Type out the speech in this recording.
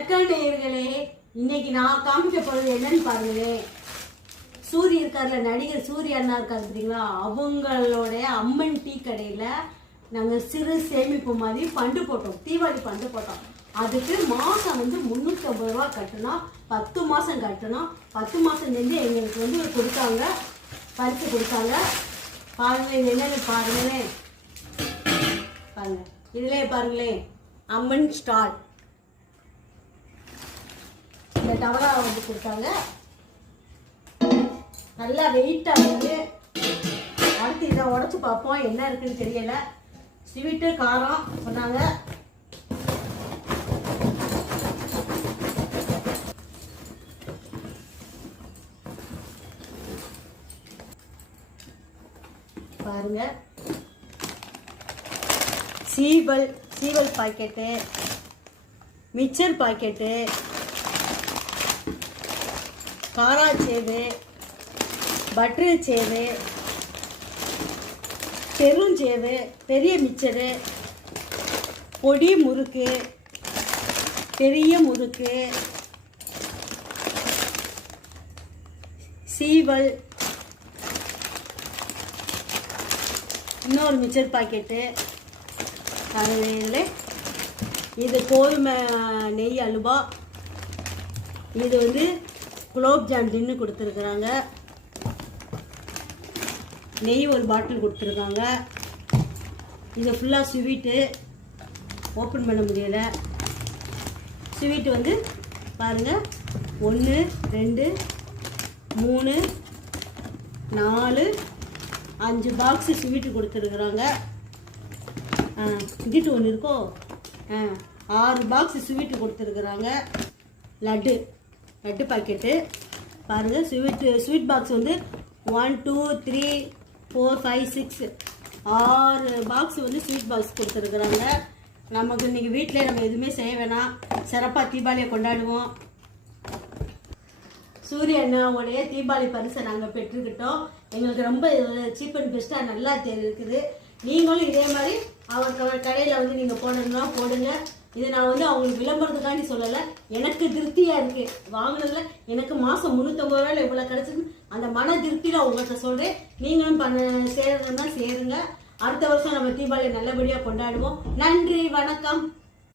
நேயர்களே, இன்னைக்கு நான் காமிக்க போறது என்னன்னு பாருங்களேன். சூரிய இருக்கார்ல, நடிகர் சூரிய அண்ணா இருக்காரு பார்த்தீங்களா, அவங்களோட அம்மன் டீ கடையில நாங்கள் சிறு சேமிப்பு மாதிரி ஃபண்டு போட்டோம், தீபாவளி ஃபண்டு போட்டோம். அதுக்கு மாதம் 350 ரூபா கட்டணும், 10 மாதம் கட்டணும். 10 மாதம் செஞ்சு எங்களுக்கு கொடுத்தாங்க, பரிசு கொடுத்தாங்க. பாருங்க, இது என்னன்னு பாருங்களேன். பாருங்க, இதுலேயே பாருங்களேன், அம்மன் ஸ்டால் இந்த டவரா கொடுத்தாங்க. நல்லா வெயிட்டாக இருக்குது. அடுத்து இதை உடச்சி பார்ப்போம் என்ன இருக்குன்னு தெரியல. ஸ்வீட்டு காரம் சொன்னாங்க. பாருங்க, சீவல் பாக்கெட்டு, மிக்சர் பாக்கெட்டு, காராச்சேவு, பட்டர் சேவு, பெருஞ்சேவு, பெரிய மிக்சரு, பொடி முறுக்கு, பெரிய முறுக்கு, சீவல், இன்னொரு மிக்சர் பாக்கெட்டு. அதில் இது கோதுமை நெய் அல்வா, இது குலோப்ஜாம் டின்னு கொடுத்துருக்குறாங்க. நெய் ஒரு பாட்டில் கொடுத்துருக்காங்க. இது ஃபுல்லாக ஸ்வீட்டு, ஓப்பன் பண்ண முடியலை. ஸ்வீட்டு பாருங்கள், 1 2 3 4 5 பாக்ஸு ஸ்வீட்டு கொடுத்துருக்குறாங்க. இங்கிட்டு ஒன்று இருக்கோ, 6 பாக்ஸு ஸ்வீட்டு கொடுத்துருக்குறாங்க. லட்டு பாக்கெட்டு பாருங்கள். Sweet box 1 2 3 4 5 6 6 box sweet box கொடுத்துருக்குறாங்க. நமக்கு இன்றைக்கி வீட்டில் நம்ம எதுவுமே செய்ய வேணாம், சிறப்பாக தீபாவளியை கொண்டாடுவோம். சூரிய அண்ணாவுடைய தீபாவளி பரிசை நாங்கள் பெற்றுக்கிட்டோம். எங்களுக்கு ரொம்ப சீப் அண்ட் பெஸ்ட்டாக நல்லா இருக்குது. நீங்களும் இதே மாதிரி அவர் கடையில் நீங்கள் போடணும்னா போடுங்க. இது நான் அவங்களுக்கு விளம்பரத்துக்காண்டி சொல்லலை, எனக்கு திருப்தியாக இருக்குது. வாங்கினதுல எனக்கு மாதம் 350 ரூபாயில் இவ்வளோ கிடச்சிது. அந்த மன திருப்தியில் உங்கள்கிட்ட சொல்கிறேன். நீங்களும் சேருங்கன்னா சேருங்க. அடுத்த வருஷம் நம்ம தீபாவளி நல்லபடியாக கொண்டாடுவோம். நன்றி, வணக்கம்.